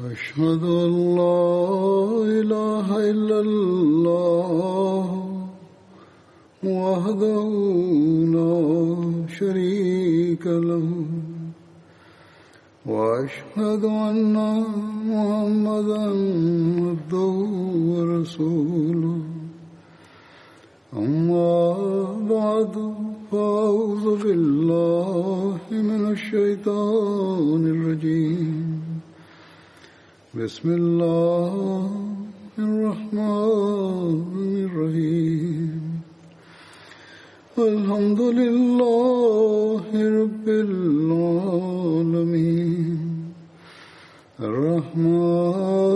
أشهد أن لا إله إلا الله وحده لا شريك له وأشهد أن محمدا عبده ورسوله أما بعد فأعوذ بالله من الشيطان الرجيم بسم الله الرحمن الرحيم الحمد لله رب العالمين الرحمن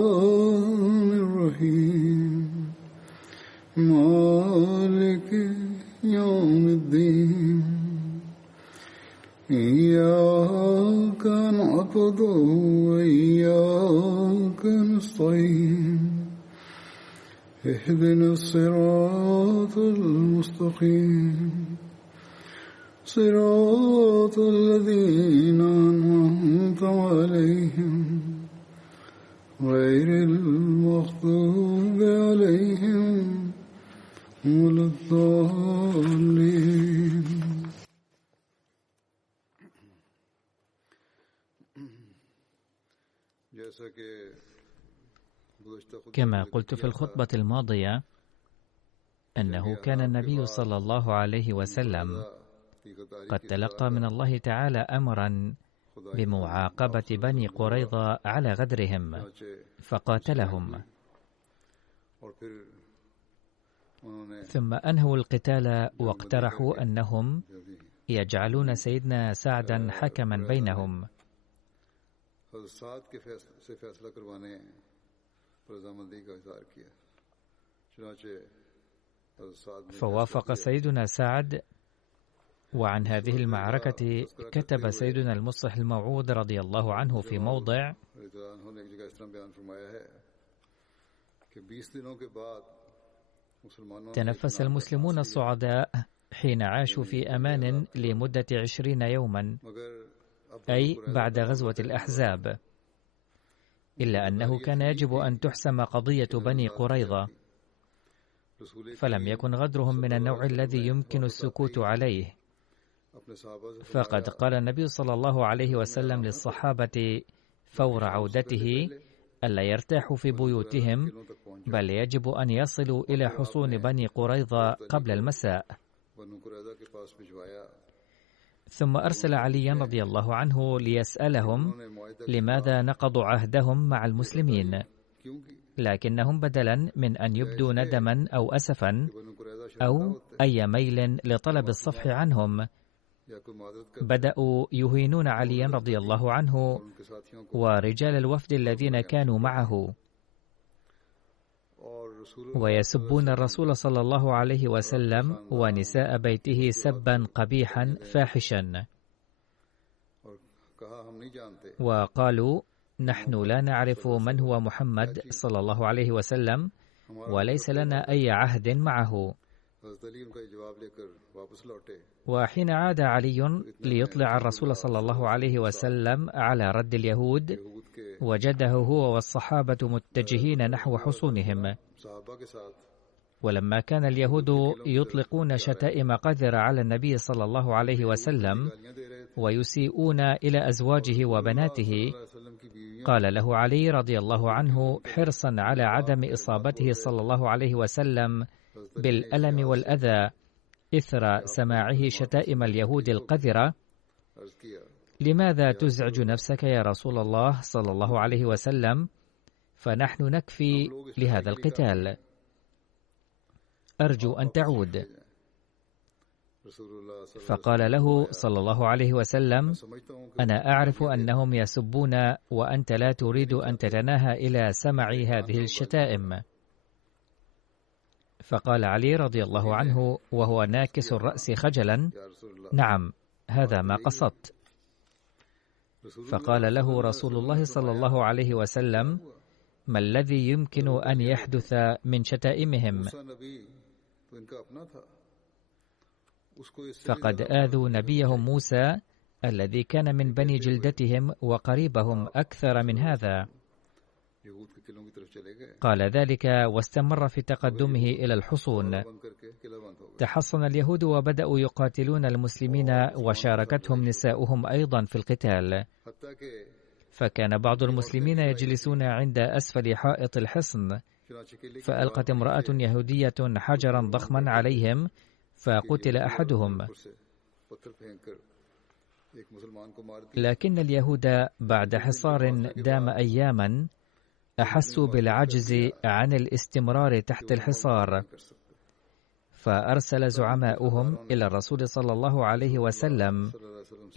الرحيم مالك يوم الدين إياك نعبد وإياك نستعين اهدنا الصراط المستقيم صراط الذين أنعمت عليهم غير المغضوب عليهم ولا الضالين. كما قلت في الخطبة الماضية أنه كان النبي صلى الله عليه وسلم قد تلقى من الله تعالى أمرا بمعاقبة بني قريظة على غدرهم فقاتلهم، ثم أنهوا القتال واقترحوا أنهم يجعلون سيدنا سعدا حكما بينهم، فوافق سيدنا سعد. وعن هذه المعركة كتب سيدنا المصلح الموعود رضي الله عنه في موضع: تنفس المسلمون الصعداء حين عاشوا في أمان لمدة 20 يوما، أي بعد غزوة الأحزاب، إلا أنه كان يجب أن تحسم قضية بني قريظة، فلم يكن غدرهم من النوع الذي يمكن السكوت عليه. فقد قال النبي صلى الله عليه وسلم للصحابة فور عودته ألا يرتاحوا في بيوتهم، بل يجب أن يصلوا إلى حصون بني قريظة قبل المساء. ثم أرسل عليا رضي الله عنه ليسألهم لماذا نقضوا عهدهم مع المسلمين، لكنهم بدلا من أن يبدوا ندما أو أسفا أو أي ميل لطلب الصفح عنهم، بدأوا يهينون عليا رضي الله عنه ورجال الوفد الذين كانوا معه، ويسبون الرسول صلى الله عليه وسلم ونساء بيته سبا قبيحا فاحشا، وقالوا: نحن لا نعرف من هو محمد صلى الله عليه وسلم وليس لنا أي عهد معه. وحين عاد علي ليطلع الرسول صلى الله عليه وسلم على رد اليهود، وجده هو والصحابة متجهين نحو حصونهم، ولما كان اليهود يطلقون شتائم قذرة على النبي صلى الله عليه وسلم ويسيئون إلى أزواجه وبناته، قال له علي رضي الله عنه حرصا على عدم إصابته صلى الله عليه وسلم بالألم والأذى إثر سماعه شتائم اليهود القذرة: لماذا تزعج نفسك يا رسول الله صلى الله عليه وسلم؟ فنحن نكفي لهذا القتال، أرجو أن تعود. فقال له صلى الله عليه وسلم: أنا أعرف أنهم يسبون وأنت لا تريد أن تتناهى إلى سمع هذه الشتائم. فقال علي رضي الله عنه وهو ناكس الرأس خجلا: نعم، هذا ما قصدت. فقال له رسول الله صلى الله عليه وسلم: ما الذي يمكن أن يحدث من شتائمهم؟ فقد آذوا نبيهم موسى الذي كان من بني جلدتهم وقريبهم أكثر من هذا، قال ذلك واستمر في تقدمه إلى الحصون. تحصن اليهود وبدأوا يقاتلون المسلمين، وشاركتهم نساؤهم أيضا في القتال. فكان بعض المسلمين يجلسون عند أسفل حائط الحصن، فألقت امرأة يهودية حجرا ضخما عليهم، فقتل أحدهم. لكن اليهود بعد حصار دام أياما أحسوا بالعجز عن الاستمرار تحت الحصار، فأرسل زعماؤهم إلى الرسول صلى الله عليه وسلم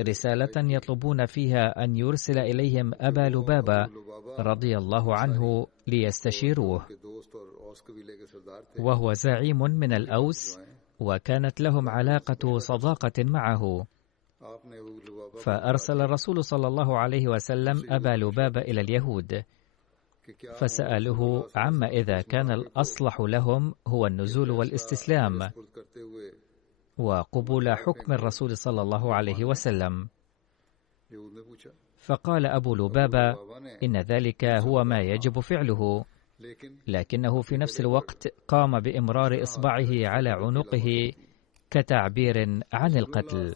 رسالة يطلبون فيها أن يرسل إليهم أبا لبابة رضي الله عنه ليستشيروه، وهو زعيم من الأوس، وكانت لهم علاقة صداقة معه. فأرسل الرسول صلى الله عليه وسلم أبا لبابة إلى اليهود، فسألوه عما إذا كان الأصلح لهم هو النزول والاستسلام وقبول حكم الرسول صلى الله عليه وسلم. فقال أبو لبابة إن ذلك هو ما يجب فعله، لكنه في نفس الوقت قام بإمرار إصبعه على عنقه كتعبير عن القتل.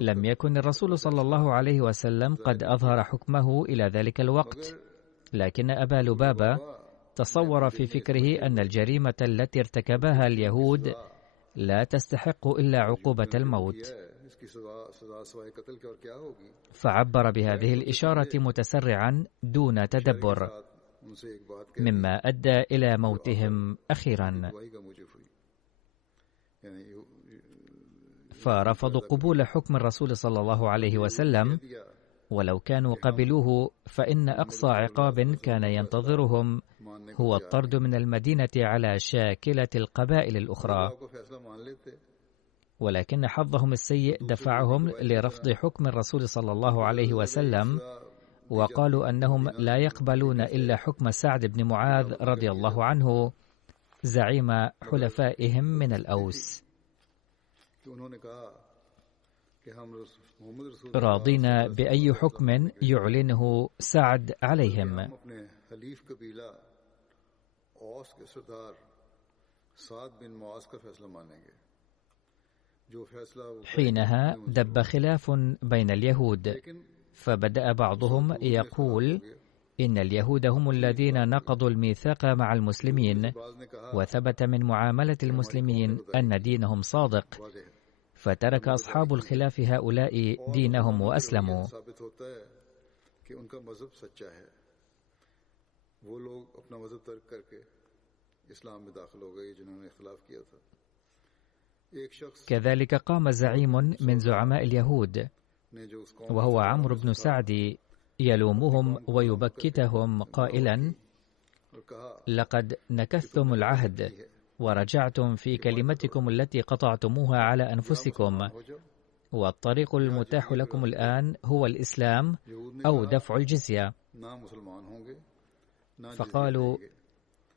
لم يكن الرسول صلى الله عليه وسلم قد أظهر حكمه إلى ذلك الوقت، لكن أبا لبابة تصور في فكره أن الجريمة التي ارتكبها اليهود لا تستحق إلا عقوبة الموت، فعبر بهذه الإشارة متسرعا دون تدبر، مما أدى إلى موتهم أخيرا. فرفضوا قبول حكم الرسول صلى الله عليه وسلم، ولو كانوا قبلوه فإن أقصى عقاب كان ينتظرهم هو الطرد من المدينة على شاكلة القبائل الأخرى. ولكن حظهم السيء دفعهم لرفض حكم الرسول صلى الله عليه وسلم، وقالوا أنهم لا يقبلون إلا حكم سعد بن معاذ رضي الله عنه زعيم حلفائهم من الأوس. راضين بأي حكم يعلنه سعد عليهم. حينها دب خلاف بين اليهود، فبدأ بعضهم يقول إن اليهود هم الذين نقضوا الميثاق مع المسلمين، وثبت من معاملة المسلمين أن دينهم صادق، فترك أصحاب الخلاف هؤلاء دينهم وأسلموا. كذلك قام زعيم من زعماء اليهود وهو عمرو بن سعد يلومهم ويبكتهم قائلا: لقد نكثتم العهد ورجعتم في كلمتكم التي قطعتموها على أنفسكم، والطريق المتاح لكم الآن هو الإسلام أو دفع الجزية. فقالوا: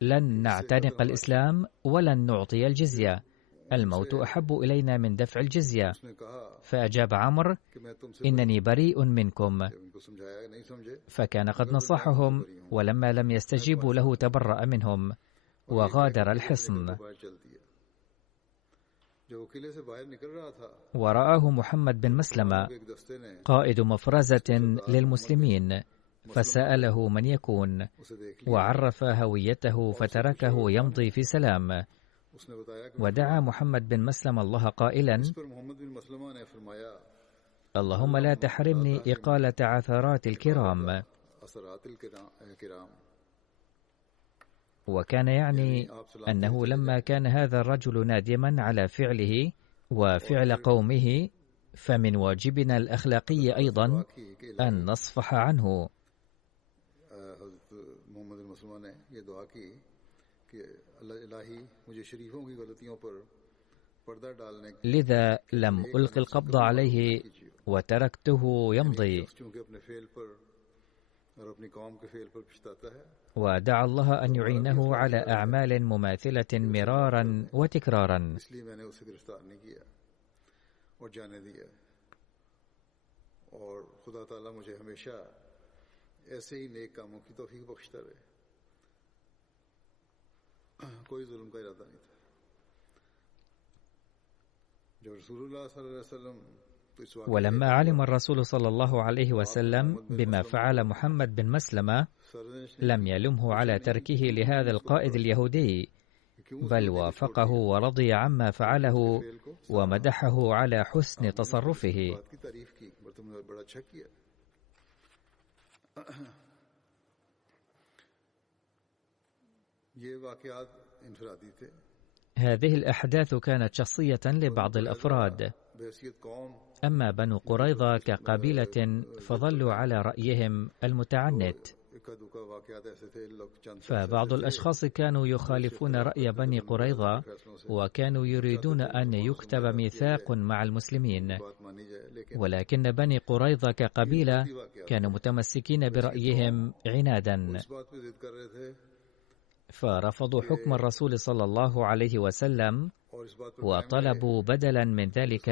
لن نعتنق الإسلام ولن نعطي الجزية، الموت أحب إلينا من دفع الجزية. فأجاب عمرو: إنني بريء منكم. فكان قد نصحهم، ولما لم يستجيبوا له تبرأ منهم وغادر الحصن. ورآه محمد بن مسلمة قائد مفرزة للمسلمين، فسأله من يكون، وعرف هويته، فتركه يمضي في سلام. ودعا محمد بن مسلمة الله قائلا: اللهم لا تحرمني إقالة عثرات الكرام. وكان يعني أنه لما كان هذا الرجل نادما على فعله وفعل قومه، فمن واجبنا الأخلاقي أيضا أن نصفح عنه. لذا لم ألقي القبض عليه وتركته يمضي. ودعا الله أن يعينه على أعمال مماثلة مرارا وتكرارا. ऐसे ही नेक कामों की तौफीक बख्शता रहे। कोई जुल्म का इरादा नहीं था। जब रसूलुल्लाह सल्लल्लाहु अलैहि वसल्लम ولما علم الرسول صلى الله عليه وسلم بما فعل محمد بن مسلمة لم يلمه على تركه لهذا القائد اليهودي، بل وافقه ورضي عما فعله ومدحه على حسن تصرفه. هذه الأحداث كانت شخصية لبعض الأفراد. أما بنو قريظة كقبيلة فظلوا على رأيهم المتعنت، فبعض الأشخاص كانوا يخالفون رأي بني قريظة وكانوا يريدون أن يكتب ميثاق مع المسلمين، ولكن بني قريظة كقبيلة كانوا متمسكين برأيهم عنادا، فرفضوا حكم الرسول صلى الله عليه وسلم وطلبوا بدلا من ذلك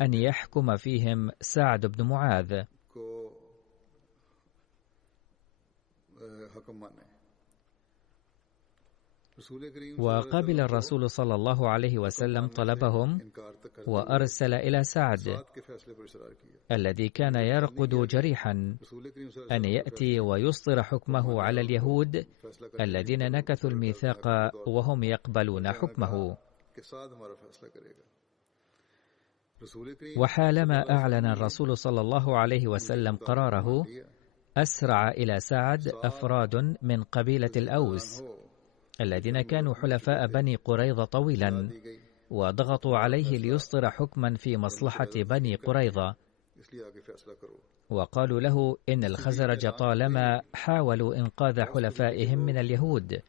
أن يحكم فيهم سعد بن معاذ. وقبل الرسول صلى الله عليه وسلم طلبهم وأرسل إلى سعد الذي كان يرقد جريحا أن يأتي ويصدر حكمه على اليهود الذين نكثوا الميثاق وهم يقبلون حكمه. وحالما أعلن الرسول صلى الله عليه وسلم قراره، أسرع إلى سعد أفراد من قبيلة الأوس الذين كانوا حلفاء بني قريظة طويلا، وضغطوا عليه ليصدر حكما في مصلحة بني قريظة، وقالوا له إن الخزرج طالما حاولوا إنقاذ حلفائهم من اليهود،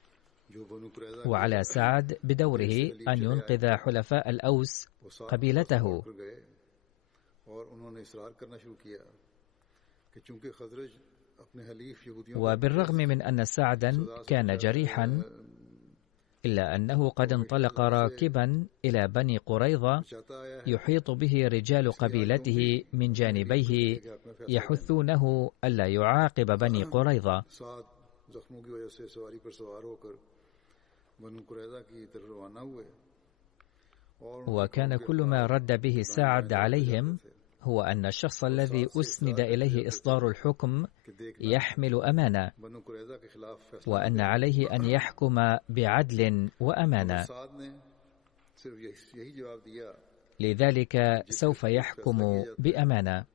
وعلى سعد بدوره أن ينقذ حلفاء الأوس قبيلته. وبالرغم من أن سعدا كان جريحا إلا أنه قد انطلق راكبا إلى بني قريظة يحيط به رجال قبيلته من جانبيه يحثونه ألا يعاقب بني قريظة. وكان كل ما رد به سعد عليهم هو أن الشخص الذي أسند إليه إصدار الحكم يحمل أمانة، وأن عليه أن يحكم بعدل وأمانة، لذلك سوف يحكم بأمانة.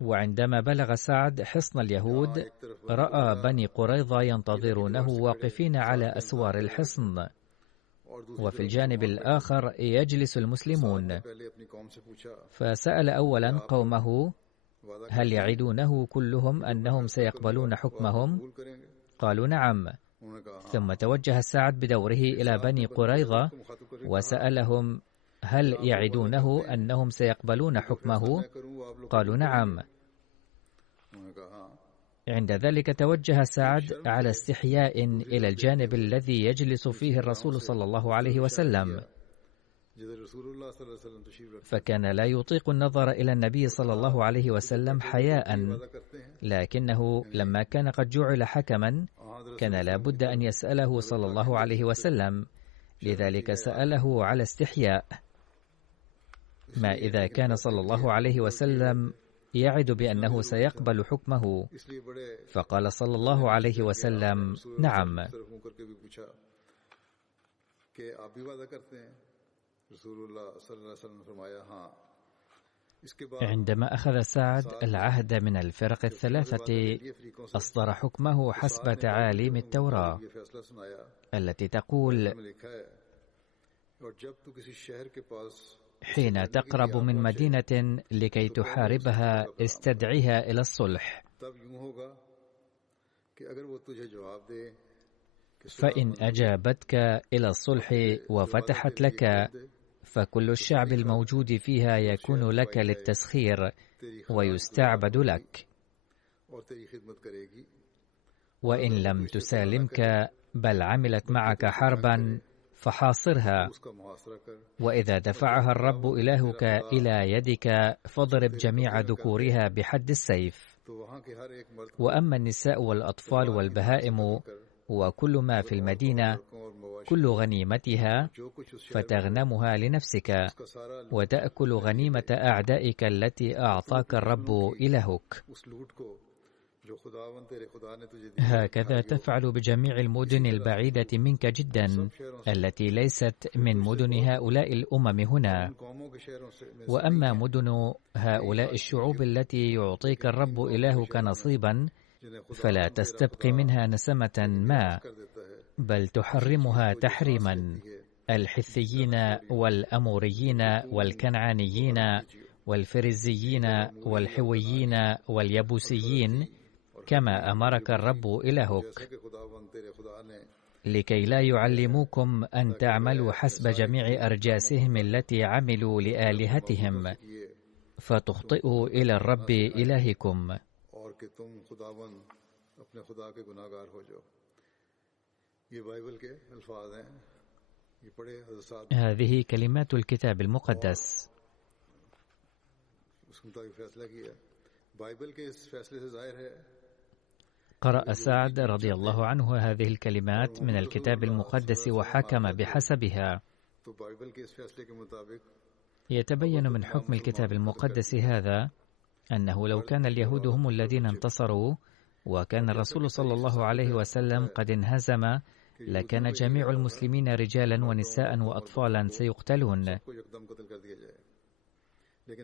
وعندما بلغ سعد حصن اليهود رأى بني قريظة ينتظرونه واقفين على أسوار الحصن، وفي الجانب الآخر يجلس المسلمون، فسأل أولا قومه هل يعدونه كلهم أنهم سيقبلون حكمهم؟ قالوا نعم. ثم توجه سعد بدوره إلى بني قريظة وسألهم هل يعدونه أنهم سيقبلون حكمه؟ قالوا نعم. عند ذلك توجه سعد على استحياء إلى الجانب الذي يجلس فيه الرسول صلى الله عليه وسلم، فكان لا يطيق النظر إلى النبي صلى الله عليه وسلم حياء، لكنه لما كان قد جعل حكما كان لا بد أن يسأله صلى الله عليه وسلم، لذلك سأله على استحياء. ما إذا كان صلى الله عليه وسلم يعد بأنه سيقبل حكمه؟ فقال صلى الله عليه وسلم نعم. عندما أخذ سعد العهد من الفرق الثلاثة أصدر حكمه حسب تعاليم التوراة التي تقول حين تقرب من مدينة لكي تحاربها استدعها إلى الصلح، فإن أجابتك إلى الصلح وفتحت لك فكل الشعب الموجود فيها يكون لك للتسخير ويستعبد لك، وإن لم تسالمك بل عملت معك حربا فحاصرها، وإذا دفعها الرب إلهك إلى يدك فاضرب جميع ذكورها بحد السيف. وأما النساء والأطفال والبهائم وكل ما في المدينة كل غنيمتها فتغنمها لنفسك، وتأكل غنيمة أعدائك التي أعطاك الرب إلهك. هكذا تفعل بجميع المدن البعيدة منك جدا التي ليست من مدن هؤلاء الأمم هنا. وأما مدن هؤلاء الشعوب التي يعطيك الرب إلهك نصيبا فلا تستبقي منها نسمة ما، بل تحرمها تحريما: الحثيين والأموريين والكنعانيين والفريزيين والحويين واليبوسيين، كما أمرك الرب إلهك، لكي لا يعلموكم أن تعملوا حسب جميع أرجاسهم التي عملوا لآلهتهم، فتخطئوا إلى الرب إلهكم. هذه كلمات الكتاب المقدس. قرأ سعد رضي الله عنه هذه الكلمات من الكتاب المقدس وحكم بحسبها. يتبين من حكم الكتاب المقدس هذا أنه لو كان اليهود هم الذين انتصروا وكان الرسول صلى الله عليه وسلم قد انهزم، لكان جميع المسلمين رجالا ونساء وأطفالا سيقتلون.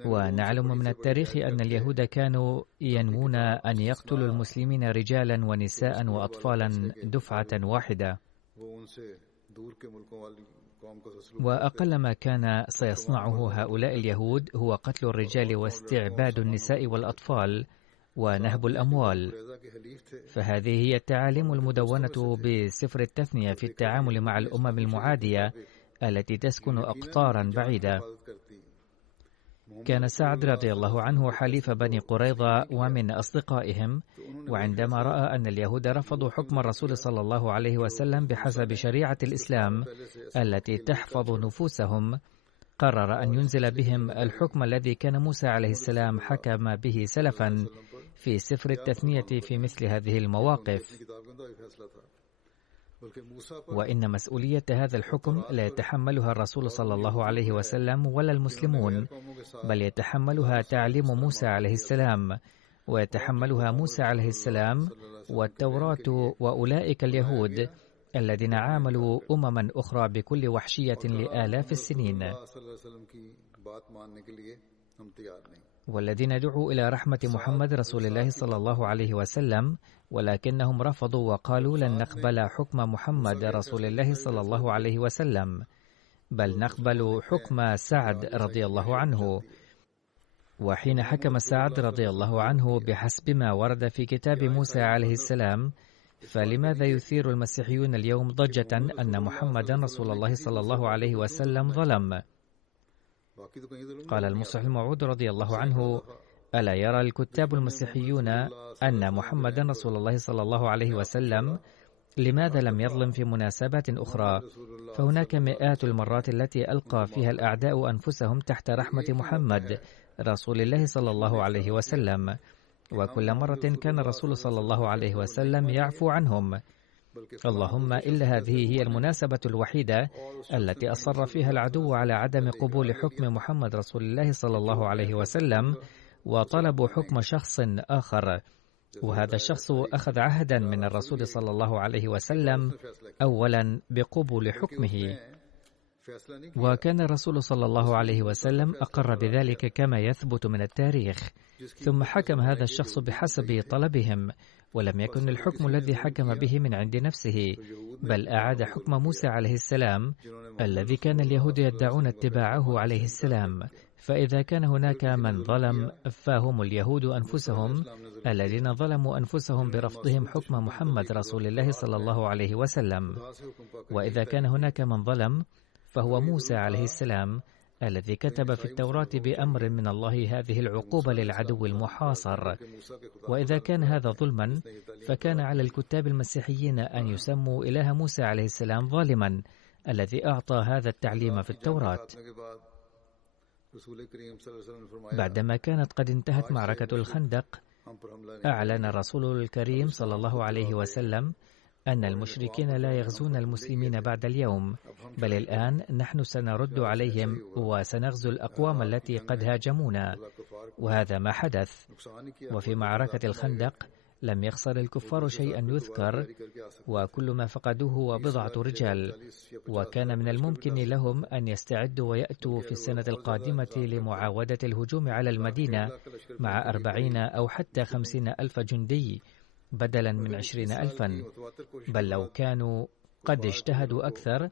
ونعلم من التاريخ أن اليهود كانوا ينوون أن يقتلوا المسلمين رجالا ونساء وأطفالا دفعة واحدة، وأقل ما كان سيصنعه هؤلاء اليهود هو قتل الرجال واستعباد النساء والأطفال ونهب الأموال. فهذه هي التعاليم المدونة بسفر التثنية في التعامل مع الأمم المعادية التي تسكن أقطارا بعيدة. كان سعد رضي الله عنه حليف بني قريظة ومن أصدقائهم، وعندما رأى أن اليهود رفضوا حكم الرسول صلى الله عليه وسلم بحسب شريعة الإسلام التي تحفظ نفوسهم، قرر أن ينزل بهم الحكم الذي كان موسى عليه السلام حكم به سلفا في سفر التثنية في مثل هذه المواقف. وإن مسؤولية هذا الحكم لا يتحملها الرسول صلى الله عليه وسلم ولا المسلمون، بل يتحملها تعليم موسى عليه السلام، ويتحملها موسى عليه السلام والتوراة وأولئك اليهود الذين عاملوا أمما أخرى بكل وحشية لآلاف السنين، والذين دعوا إلى رحمة محمد رسول الله صلى الله عليه وسلم، ولكنهم رفضوا وقالوا لن نقبل حكم محمد رسول الله صلى الله عليه وسلم، بل نقبل حكم سعد رضي الله عنه. وحين حكم سعد رضي الله عنه بحسب ما ورد في كتاب موسى عليه السلام، فلماذا يثير المسيحيون اليوم ضجة أن محمدا رسول الله صلى الله عليه وسلم ظلم؟ قال المصلح الموعود رضي الله عنه: ألا يرى الكتاب المسيحيون أن محمدا رسول الله صلى الله عليه وسلم لماذا لم يظلم في مناسبات أخرى؟ فهناك مئات المرات التي ألقى فيها الأعداء أنفسهم تحت رحمة محمد رسول الله صلى الله عليه وسلم، وكل مرة كان الرسول صلى الله عليه وسلم يعفو عنهم. اللهم إلا هذه هي المناسبة الوحيدة التي أصر فيها العدو على عدم قبول حكم محمد رسول الله صلى الله عليه وسلم، وطلبوا حكم شخص آخر، وهذا الشخص أخذ عهدا من الرسول صلى الله عليه وسلم أولا بقبول حكمه، وكان الرسول صلى الله عليه وسلم أقر بذلك كما يثبت من التاريخ. ثم حكم هذا الشخص بحسب طلبهم، ولم يكن الحكم الذي حكم به من عند نفسه، بل أعاد حكم موسى عليه السلام الذي كان اليهود يدعون اتباعه عليه السلام. فإذا كان هناك من ظلم فهم اليهود أنفسهم الذين ظلموا أنفسهم برفضهم حكم محمد رسول الله صلى الله عليه وسلم، وإذا كان هناك من ظلم فهو موسى عليه السلام الذي كتب في التوراة بأمر من الله هذه العقوبة للعدو المحاصر. وإذا كان هذا ظلما، فكان على الكتاب المسيحيين أن يسموا إله موسى عليه السلام ظالما الذي أعطى هذا التعليم في التوراة. بعدما كانت قد انتهت معركة الخندق، أعلن الرسول الكريم صلى الله عليه وسلم أن المشركين لا يغزون المسلمين بعد اليوم، بل الآن نحن سنرد عليهم وسنغزو الأقوام التي قد هاجمونا. وهذا ما حدث. وفي معركة الخندق لم يخسر الكفار شيئا يذكر، وكل ما فقدوه هو بضعة رجال، وكان من الممكن لهم أن يستعدوا ويأتوا في السنة القادمة لمعاودة الهجوم على المدينة مع 40 أو حتى 50 ألف جندي بدلا من 20 ألفا، بل لو كانوا قد اجتهدوا أكثر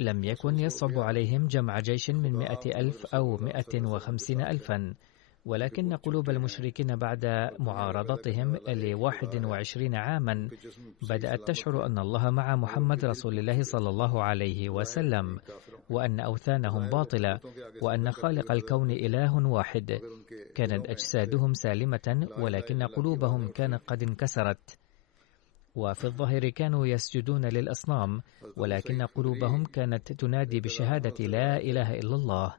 لم يكن يصعب عليهم جمع جيش من 100 ألف أو 150 ألفا. ولكن قلوب المشركين بعد معارضتهم ل21 عاما بدأت تشعر أن الله مع محمد رسول الله صلى الله عليه وسلم، وأن أوثانهم باطلة، وأن خالق الكون إله واحد. كانت أجسادهم سالمة، ولكن قلوبهم كانت قد انكسرت. وفي الظاهر كانوا يسجدون للأصنام، ولكن قلوبهم كانت تنادي بشهادة لا إله إلا الله.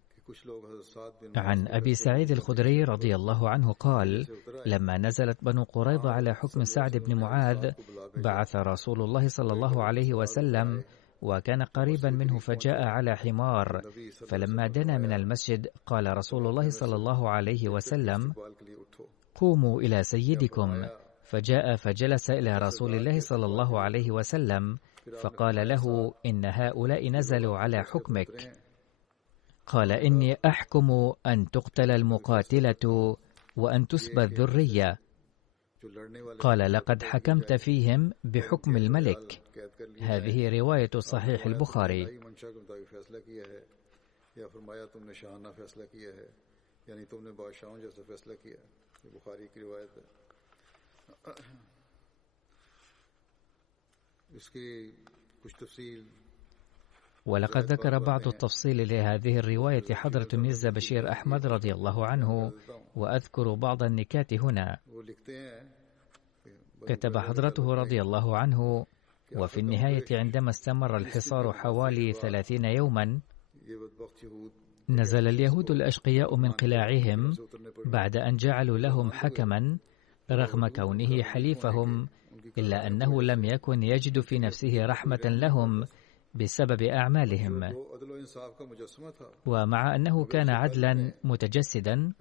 عن أبي سعيد الخدري رضي الله عنه قال: لما نزلت بنو قريظة على حكم سعد بن معاذ، بعث رسول الله صلى الله عليه وسلم، وكان قريبا منه، فجاء على حمار. فلما دنا من المسجد قال رسول الله صلى الله عليه وسلم: قوموا إلى سيدكم. فجاء فجلس إلى رسول الله صلى الله عليه وسلم، فقال له: إن هؤلاء نزلوا على حكمك. قال: إني أحكم أن تقتل المقاتلة وأن تسبى الذرية. قال: لقد حكمت فيهم بحكم الملك. هذه رواية صحيح البخاري. ولقد ذكر بعض التفصيل لهذه الرواية حضرة ميرزا بشير أحمد رضي الله عنه، وأذكر بعض النكات هنا. كتب حضرته رضي الله عنه: وفي النهاية عندما استمر الحصار حوالي 30 يوما، نزل اليهود الأشقياء من قلاعهم بعد أن جعلوا لهم حكما رغم كونه حليفهم، إلا أنه لم يكن يجد في نفسه رحمة لهم بسبب أعمالهم. ومع أنه كان عدلا متجسدا،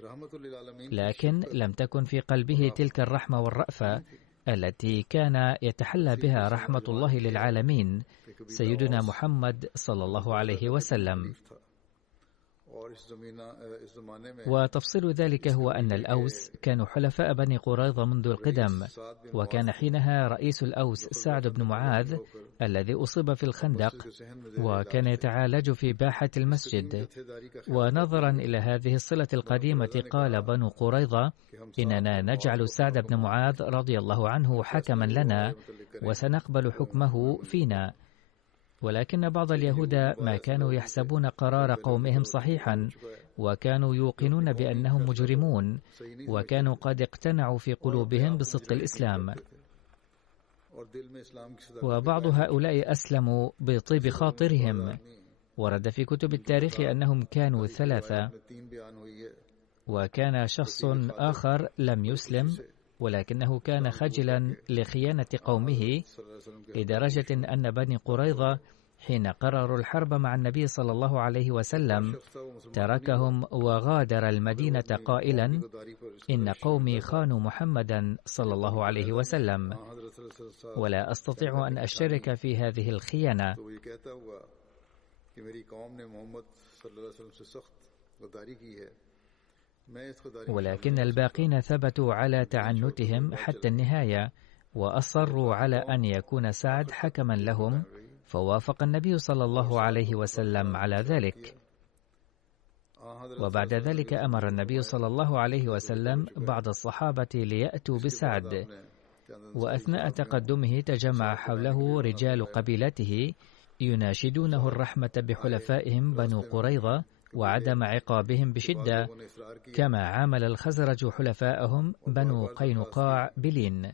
لكن لم تكن في قلبه تلك الرحمة والرأفة التي كان يتحلى بها رحمة الله للعالمين سيدنا محمد صلى الله عليه وسلم. وتفصيل ذلك هو أن الأوس كانوا حلفاء بني قريظة منذ القدم، وكان حينها رئيس الأوس سعد بن معاذ الذي أصيب في الخندق، وكان يتعالج في باحة المسجد. ونظرا إلى هذه الصلة القديمة قال بنو قريظة: إننا نجعل سعد بن معاذ رضي الله عنه حكما لنا، وسنقبل حكمه فينا. ولكن بعض اليهود ما كانوا يحسبون قرار قومهم صحيحا، وكانوا يوقنون بأنهم مجرمون، وكانوا قد اقتنعوا في قلوبهم بصدق الإسلام. وبعض هؤلاء أسلموا بطيب خاطرهم. ورد في كتب التاريخ أنهم كانوا 3، وكان شخص آخر لم يسلم، ولكنه كان خجلا لخيانة قومه، لدرجة أن بني قريظة حين قرروا الحرب مع النبي صلى الله عليه وسلم تركهم وغادر المدينة قائلا: إن قومي خانوا محمدا صلى الله عليه وسلم، ولا أستطيع أن أشترك في هذه الخيانة. ولكن الباقين ثبتوا على تعنتهم حتى النهاية، وأصروا على أن يكون سعد حكما لهم، فوافق النبي صلى الله عليه وسلم على ذلك. وبعد ذلك أمر النبي صلى الله عليه وسلم بعض الصحابة ليأتوا بسعد، وأثناء تقدمه تجمع حوله رجال قبيلته يناشدونه الرحمة بحلفائهم بنو قريظة، وعدم عقابهم بشدة، كما عامل الخزرج حلفاءهم بنو قينقاع بلين.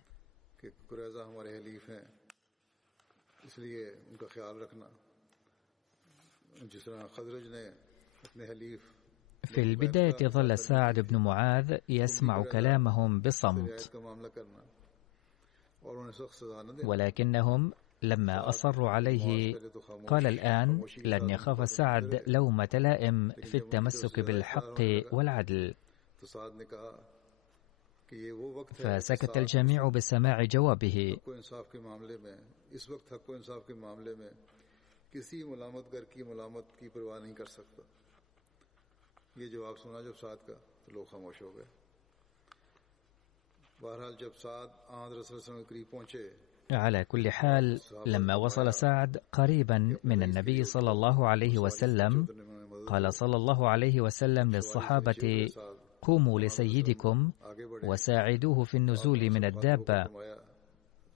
في البداية ظل سعد بن معاذ يسمع كلامهم بصمت، ولكنهم لما أصروا عليه قال الآن لن يخاف سعد لومة لائم في التمسك بالحق والعدل. فسكت الجميع بسماع جوابه. على كل حال، لما وصل سعد قريبا من النبي صلى الله عليه وسلم، قال صلى الله عليه وسلم للصحابة: قوموا لسيدكم وساعدوه في النزول من الدابة.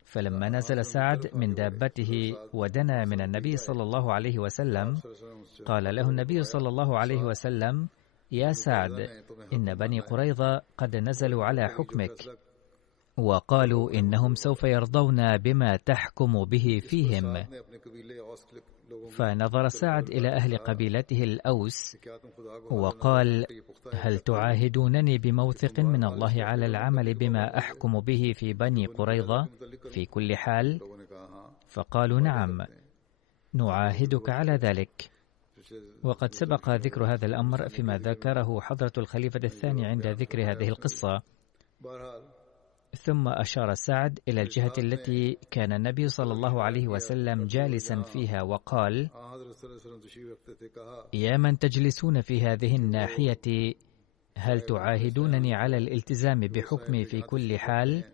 فلما نزل سعد من دابته ودنا من النبي صلى الله عليه وسلم، قال له النبي صلى الله عليه وسلم: يا سعد، إن بني قريظة قد نزلوا على حكمك، وقالوا إنهم سوف يرضون بما تحكم به فيهم. فنظر سعد إلى أهل قبيلته الأوس وقال: هل تعاهدونني بموثق من الله على العمل بما أحكم به في بني قريظة في كل حال؟ فقالوا: نعم، نعاهدك على ذلك. وقد سبق ذكر هذا الأمر فيما ذكره حضرة الخليفة الثاني عند ذكر هذه القصة. ثم أشار سعد إلى الجهة التي كان النبي صلى الله عليه وسلم جالسا فيها وقال: يا من تجلسون في هذه الناحية، هل تعاهدونني على الالتزام بحكمي في كل حال؟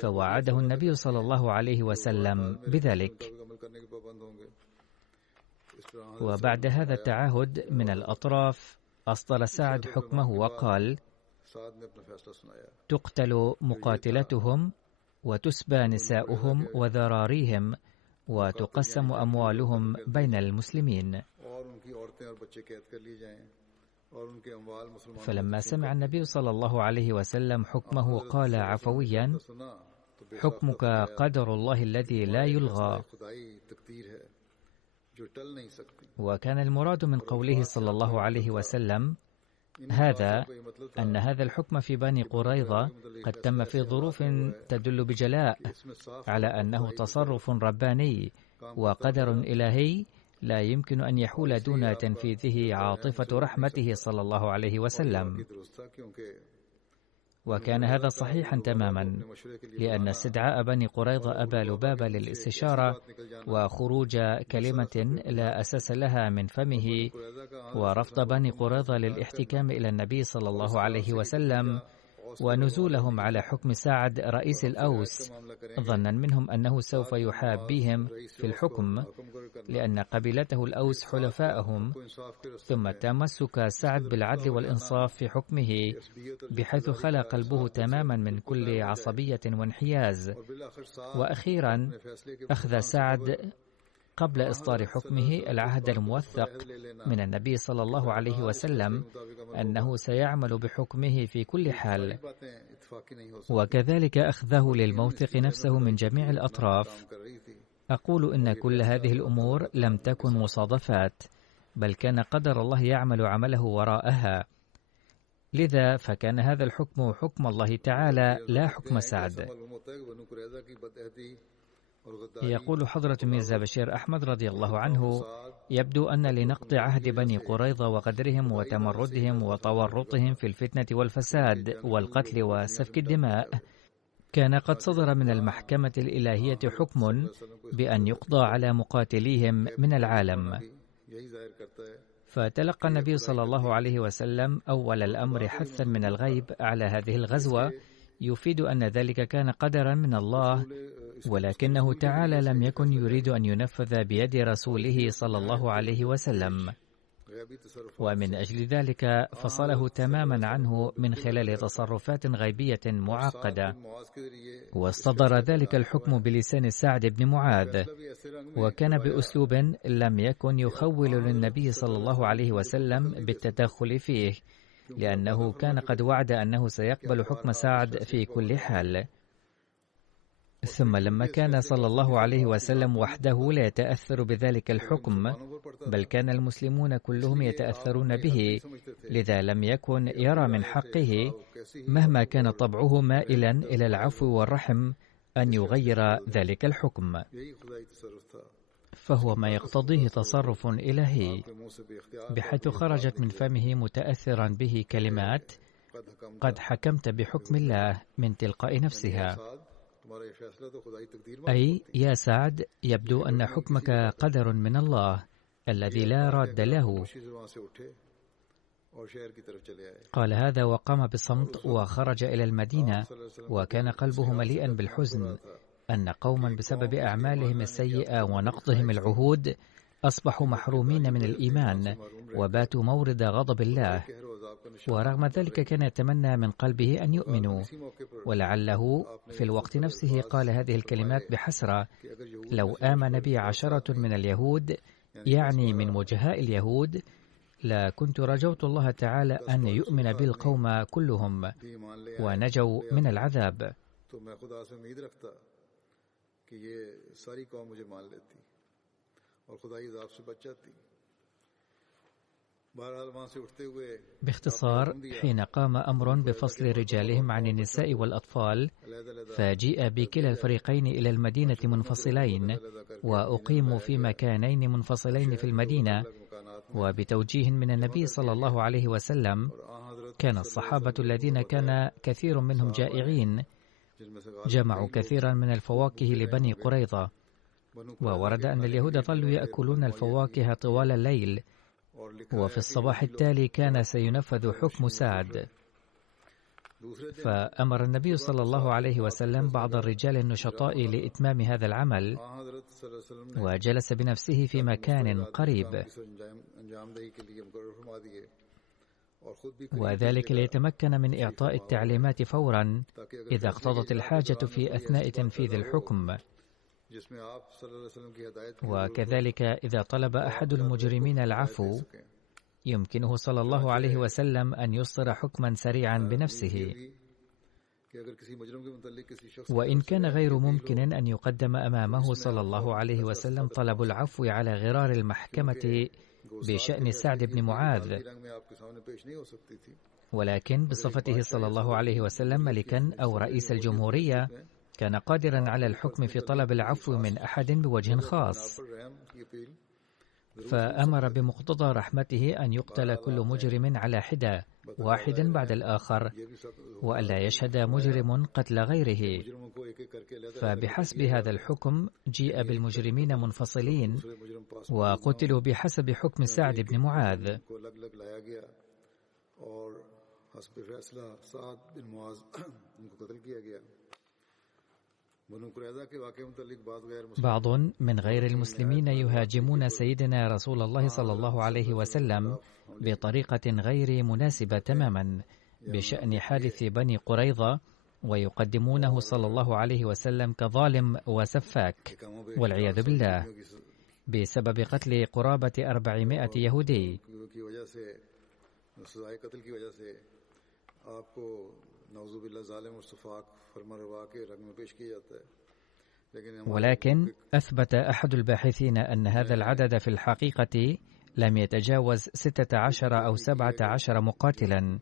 فوعده النبي صلى الله عليه وسلم بذلك. وبعد هذا التعهد من الأطراف، أصدر سعد حكمه وقال: تقتل مقاتلتهم، وتسبى نساؤهم وذراريهم، وتقسم أموالهم بين المسلمين. فلما سمع النبي صلى الله عليه وسلم حكمه قال عفويا: حكمك قدر الله الذي لا يلغى. وكان المراد من قوله صلى الله عليه وسلم هذا أن هذا الحكم في بني قريظة قد تم في ظروف تدل بجلاء على أنه تصرف رباني وقدر إلهي لا يمكن أن يحول دون تنفيذه عاطفة رحمته صلى الله عليه وسلم. وكان هذا صحيحا تماما، لأن استدعاء بني قريظة أبا لبابة للاستشارة وخروج كلمة لا أساس لها من فمه ورفض بني قريظة للاحتكام إلى النبي صلى الله عليه وسلم ونزولهم على حكم سعد رئيس الأوس ظنا منهم أنه سوف يحابيهم في الحكم لأن قبيلته الأوس حلفاءهم، ثم تمسك سعد بالعدل والإنصاف في حكمه بحيث خلى قلبه تماما من كل عصبية وانحياز. وأخيرا أخذ سعد قبل إصدار حكمه العهد الموثق من النبي صلى الله عليه وسلم أنه سيعمل بحكمه في كل حال، وكذلك أخذه للموثق نفسه من جميع الأطراف. أقول إن كل هذه الأمور لم تكن مصادفات، بل كان قدر الله يعمل عمله وراءها، لذا فكان هذا الحكم حكم الله تعالى لا حكم سعد. يقول حضرة ميرزا بشير أحمد رضي الله عنه: يبدو أن لنقض عهد بني قريظة وغدرهم وتمردهم وتورطهم في الفتنة والفساد والقتل وسفك الدماء كان قد صدر من المحكمة الإلهية حكم بأن يقضى على مقاتليهم من العالم. فتلقى النبي صلى الله عليه وسلم أول الأمر حثا من الغيب على هذه الغزوة، يفيد أن ذلك كان قدرا من الله، ولكنه تعالى لم يكن يريد أن ينفذ بيد رسوله صلى الله عليه وسلم. ومن أجل ذلك فصله تماما عنه من خلال تصرفات غيبية معقدة، واصطدر ذلك الحكم بلسان سعد بن معاذ، وكان بأسلوب لم يكن يخول للنبي صلى الله عليه وسلم بالتدخل فيه، لأنه كان قد وعد أنه سيقبل حكم سعد في كل حال. ثم لما كان صلى الله عليه وسلم وحده لا يتأثر بذلك الحكم، بل كان المسلمون كلهم يتأثرون به، لذا لم يكن يرى من حقه مهما كان طبعه مائلا إلى العفو والرحم أن يغير ذلك الحكم، فهو ما يقتضيه تصرف إلهي، بحيث خرجت من فمه متأثرا به كلمات: قد حكمت بحكم الله من تلقاء نفسها، أي يا سعد، يبدو أن حكمك قدر من الله الذي لا راد له. قال هذا وقام بصمت وخرج إلى المدينة، وكان قلبه مليئا بالحزن أن قوما بسبب أعمالهم السيئة ونقضهم العهود أصبحوا محرومين من الإيمان وباتوا مورد غضب الله، ورغم ذلك كان يتمنى من قلبه أن يؤمنوا، ولعله في الوقت نفسه قال هذه الكلمات بحسرة: لو آمن بي 10 من اليهود، يعني من وجهاء اليهود، لكنت رجوت الله تعالى أن يؤمن بي القوم كلهم ونجوا من العذاب. باختصار، حين قام أمر بفصل رجالهم عن النساء والأطفال، فجيء بكلا الفريقين إلى المدينة منفصلين، وأقيموا في مكانين منفصلين في المدينة، وبتوجيه من النبي صلى الله عليه وسلم كان الصحابة الذين كان كثير منهم جائعين جمعوا كثيرا من الفواكه لبني قريظة، وورد أن اليهود ظلوا يأكلون الفواكه طوال الليل، وفي الصباح التالي كان سينفذ حكم سعد. فأمر النبي صلى الله عليه وسلم بعض الرجال النشطاء لإتمام هذا العمل، وجلس بنفسه في مكان قريب، وذلك ليتمكن من إعطاء التعليمات فورا إذا اقتضت الحاجة في أثناء تنفيذ الحكم. وكذلك إذا طلب أحد المجرمين العفو، يمكنه صلى الله عليه وسلم أن يصدر حكما سريعا بنفسه، وإن كان غير ممكن أن يقدم أمامه صلى الله عليه وسلم طلب العفو على غرار المحكمة بشأن سعد بن معاذ، ولكن بصفته صلى الله عليه وسلم ملكا أو رئيس الجمهورية كان قادرا على الحكم في طلب العفو من أحد بوجه خاص، فأمر بمقتضى رحمته أن يقتل كل مجرم على حدة واحدا بعد الآخر، وألا يشهد مجرم قتل غيره. فبحسب هذا الحكم جيء بالمجرمين منفصلين وقتلوا بحسب حكم سعد بن معاذ. بعض من غير المسلمين يهاجمون سيدنا رسول الله صلى الله عليه وسلم بطريقة غير مناسبة تماما بشأن حادث بني قريظة، ويقدمونه صلى الله عليه وسلم كظالم وسفاك والعياذ بالله، بسبب قتل قرابة 400 يهودي. ولكن أثبت أحد الباحثين أن هذا العدد في الحقيقة لم يتجاوز 16 أو 17 مقاتلا.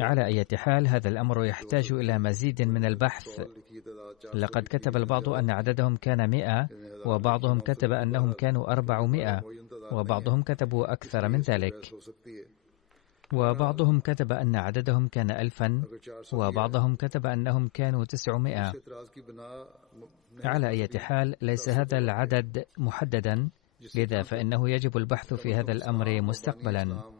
على أي حال هذا الأمر يحتاج إلى مزيد من البحث. لقد كتب البعض أن عددهم كان 100، وبعضهم كتب أنهم كانوا 400، وبعضهم كتبوا أكثر من ذلك، وبعضهم كتب أن عددهم كان 1000، وبعضهم كتب أنهم كانوا 900. على أي حال ليس هذا العدد محددا، لذا فإنه يجب البحث في هذا الأمر مستقبلا.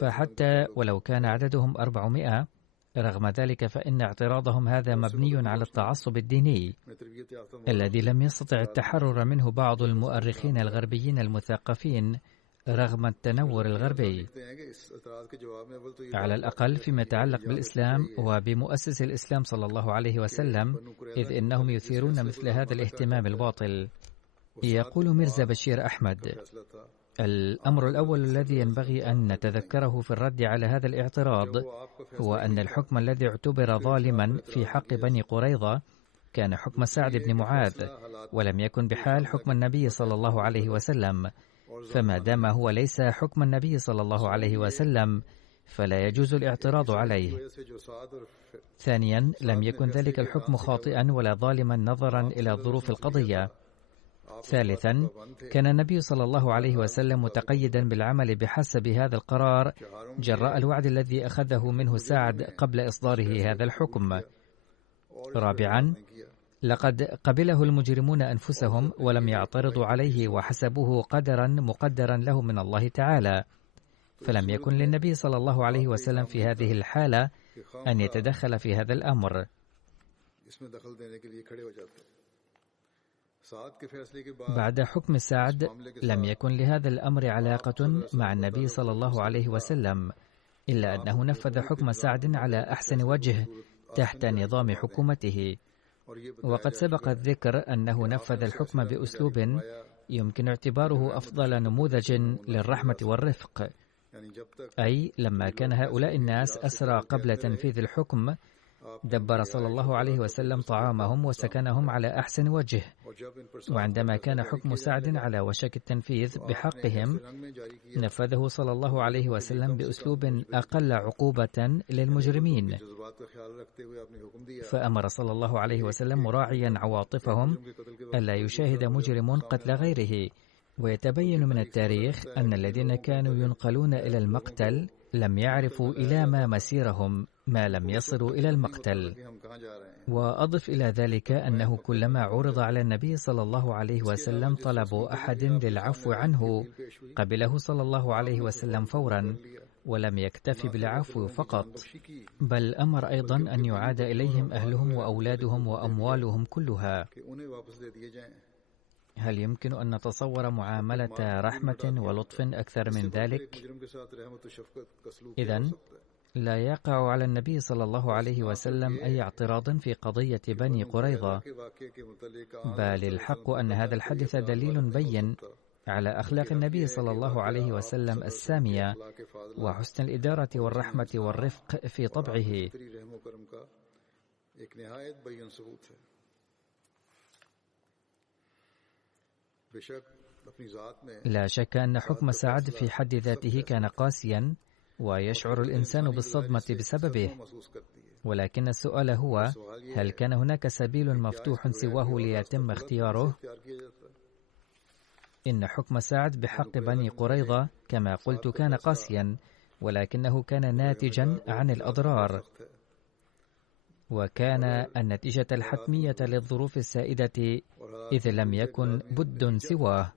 فحتى ولو كان عددهم 400، رغم ذلك فإن اعتراضهم هذا مبني على التعصب الديني الذي لم يستطع التحرر منه بعض المؤرخين الغربيين المثقفين رغم التنور الغربي، على الأقل فيما يتعلق بالإسلام وبمؤسس الإسلام صلى الله عليه وسلم، إذ إنهم يثيرون مثل هذا الاهتمام الباطل. يقول ميرزا بشير أحمد: الأمر الأول الذي ينبغي أن نتذكره في الرد على هذا الاعتراض هو أن الحكم الذي اعتبر ظالما في حق بني قريظة كان حكم سعد بن معاذ، ولم يكن بحال حكم النبي صلى الله عليه وسلم، فما دام هو ليس حكم النبي صلى الله عليه وسلم فلا يجوز الاعتراض عليه. ثانيا، لم يكن ذلك الحكم خاطئا ولا ظالما نظرا إلى ظروف القضية. ثالثا، كان النبي صلى الله عليه وسلم متقيدا بالعمل بحسب هذا القرار جراء الوعد الذي أخذه منه سعد قبل إصداره هذا الحكم. رابعا، لقد قبله المجرمون أنفسهم ولم يعترضوا عليه وحسبوه قدرا مقدرا له من الله تعالى، فلم يكن للنبي صلى الله عليه وسلم في هذه الحالة أن يتدخل في هذا الأمر. بعد حكم سعد لم يكن لهذا الأمر علاقة مع النبي صلى الله عليه وسلم، إلا أنه نفذ حكم سعد على أحسن وجه تحت نظام حكومته، وقد سبق الذكر أنه نفذ الحكم بأسلوب يمكن اعتباره أفضل نموذج للرحمة والرفق، أي لما كان هؤلاء الناس أسرى قبل تنفيذ الحكم دبر صلى الله عليه وسلم طعامهم وسكنهم على أحسن وجه، وعندما كان حكم سعد على وشك التنفيذ بحقهم نفذه صلى الله عليه وسلم بأسلوب أقل عقوبة للمجرمين، فأمر صلى الله عليه وسلم مراعيا عواطفهم ألا يشاهد مجرم قتل غيره. ويتبين من التاريخ أن الذين كانوا ينقلون إلى المقتل لم يعرفوا إلى ما مسيرهم ما لم يصلوا إلى المقتل. وأضف إلى ذلك أنه كلما عرض على النبي صلى الله عليه وسلم طلب أحد للعفو عنه قبله صلى الله عليه وسلم فورا، ولم يكتف بالعفو فقط، بل أمر أيضا أن يعاد إليهم أهلهم وأولادهم وأموالهم كلها. هل يمكن أن نتصور معاملة رحمة ولطف أكثر من ذلك؟ إذن لا يقع على النبي صلى الله عليه وسلم أي اعتراض في قضية بني قريظة، بل الحق أن هذا الحدث دليل بين على أخلاق النبي صلى الله عليه وسلم السامية وحسن الإدارة والرحمة والرفق في طبعه. لا شك أن حكم سعد في حد ذاته كان قاسيا ويشعر الإنسان بالصدمة بسببه، ولكن السؤال هو: هل كان هناك سبيل مفتوح سواه ليتم اختياره؟ إن حكم سعد بحق بني قريظة كما قلت كان قاسيا، ولكنه كان ناتجا عن الأضرار، وكان النتيجة الحتمية للظروف السائدة، إذ لم يكن بد سواه.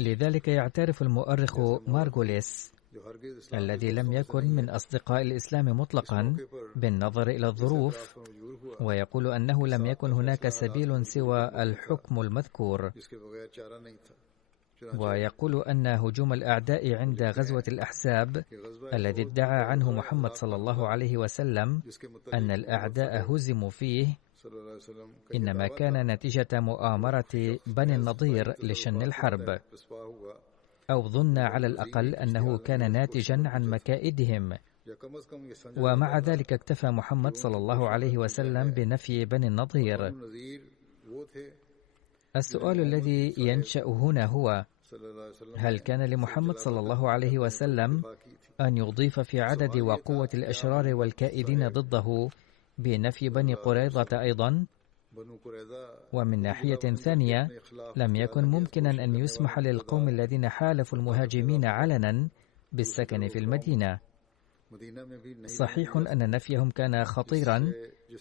لذلك يعترف المؤرخ مارغوليس الذي لم يكن من أصدقاء الإسلام مطلقا بالنظر إلى الظروف، ويقول أنه لم يكن هناك سبيل سوى الحكم المذكور، ويقول أن هجوم الأعداء عند غزوة الأحزاب الذي ادعى عنه محمد صلى الله عليه وسلم أن الأعداء هزموا فيه إنما كان نتيجة مؤامرة بني النضير لشن الحرب، أو ظن على الأقل أنه كان ناتجا عن مكائدهم، ومع ذلك اكتفى محمد صلى الله عليه وسلم بنفي بني النضير. السؤال الذي ينشأ هنا هو: هل كان لمحمد صلى الله عليه وسلم أن يضيف في عدد وقوة الأشرار والكائدين ضده بنفي بني قريظة أيضا؟ ومن ناحية ثانية لم يكن ممكنا أن يسمح للقوم الذين حالفوا المهاجمين علنا بالسكن في المدينة. صحيح أن نفيهم كان خطيرا،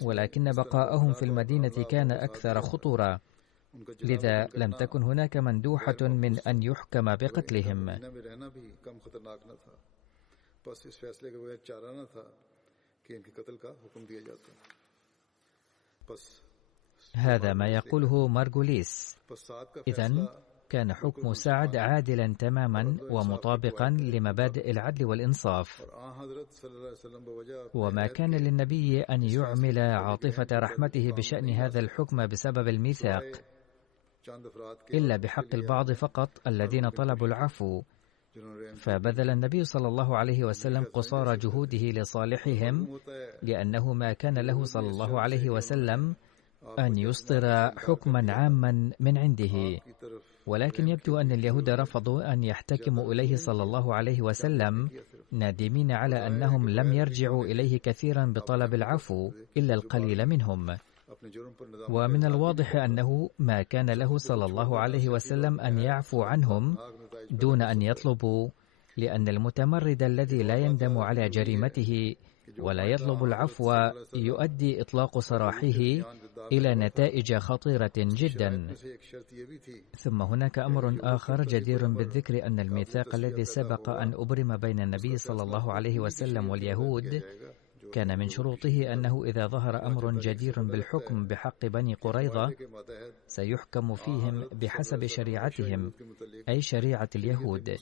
ولكن بقاءهم في المدينة كان أكثر خطورة، لذا لم تكن هناك مندوحة من أن يحكم بقتلهم. هذا ما يقوله مارغوليس. إذن كان حكم سعد عادلا تماما ومطابقا لمبادئ العدل والإنصاف، وما كان للنبي أن يعمل عاطفة رحمته بشأن هذا الحكم بسبب الميثاق إلا بحق البعض فقط الذين طلبوا العفو، فبذل النبي صلى الله عليه وسلم قصارى جهوده لصالحهم، لأنه ما كان له صلى الله عليه وسلم أن يصدر حكما عاما من عنده. ولكن يبدو أن اليهود رفضوا أن يحتكموا إليه صلى الله عليه وسلم، نادمين على أنهم لم يرجعوا إليه كثيرا بطلب العفو إلا القليل منهم. ومن الواضح أنه ما كان له صلى الله عليه وسلم أن يعفو عنهم دون أن يطلبوا، لأن المتمرد الذي لا يندم على جريمته ولا يطلب العفو يؤدي إطلاق سراحه إلى نتائج خطيرة جدا. ثم هناك أمر آخر جدير بالذكر، أن الميثاق الذي سبق أن أبرم بين النبي صلى الله عليه وسلم واليهود كان من شروطه أنه إذا ظهر أمر جدير بالحكم بحق بني قريظة سيحكم فيهم بحسب شريعتهم، أي شريعة اليهود.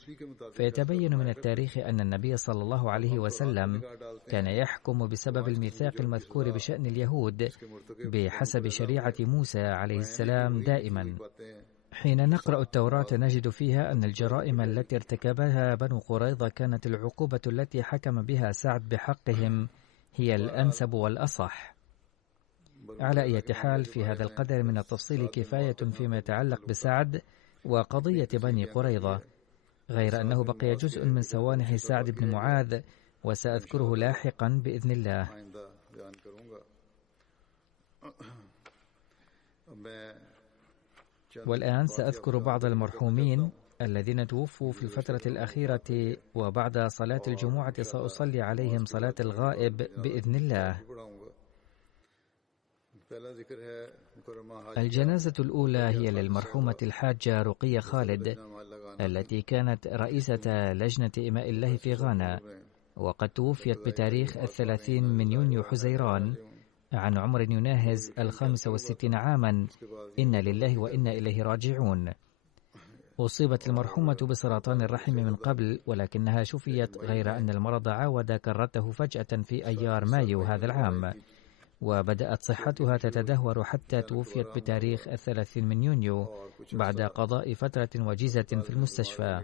فيتبين من التاريخ أن النبي صلى الله عليه وسلم كان يحكم بسبب الميثاق المذكور بشأن اليهود بحسب شريعة موسى عليه السلام دائما. حين نقرأ التوراة نجد فيها أن الجرائم التي ارتكبها بنو قريظة كانت العقوبة التي حكم بها سعد بحقهم هي الأنسب والأصح. على أي حال، في هذا القدر من التفصيل كفاية فيما يتعلق بسعد وقضية بني قريظة، غير أنه بقي جزء من سوانح سعد بن معاذ وسأذكره لاحقا بإذن الله. والآن سأذكر بعض المرحومين الذين توفوا في الفترة الأخيرة، وبعد صلاة الجمعة سأصلي عليهم صلاة الغائب بإذن الله. الجنازة الأولى هي للمرحومة الحاجة رقية خالد، التي كانت رئيسة لجنة إماء الله في غانا، وقد توفيت بتاريخ 30 من يونيو حزيران عن عمر يناهز 65 عاما. إنا لله وإنا إليه راجعون. أصيبت المرحومة بسرطان الرحم من قبل، ولكنها شفيت، غير أن المرض عاود كرته فجأة في أيار مايو هذا العام، وبدأت صحتها تتدهور حتى توفيت بتاريخ 30 من يونيو بعد قضاء فترة وجيزة في المستشفى.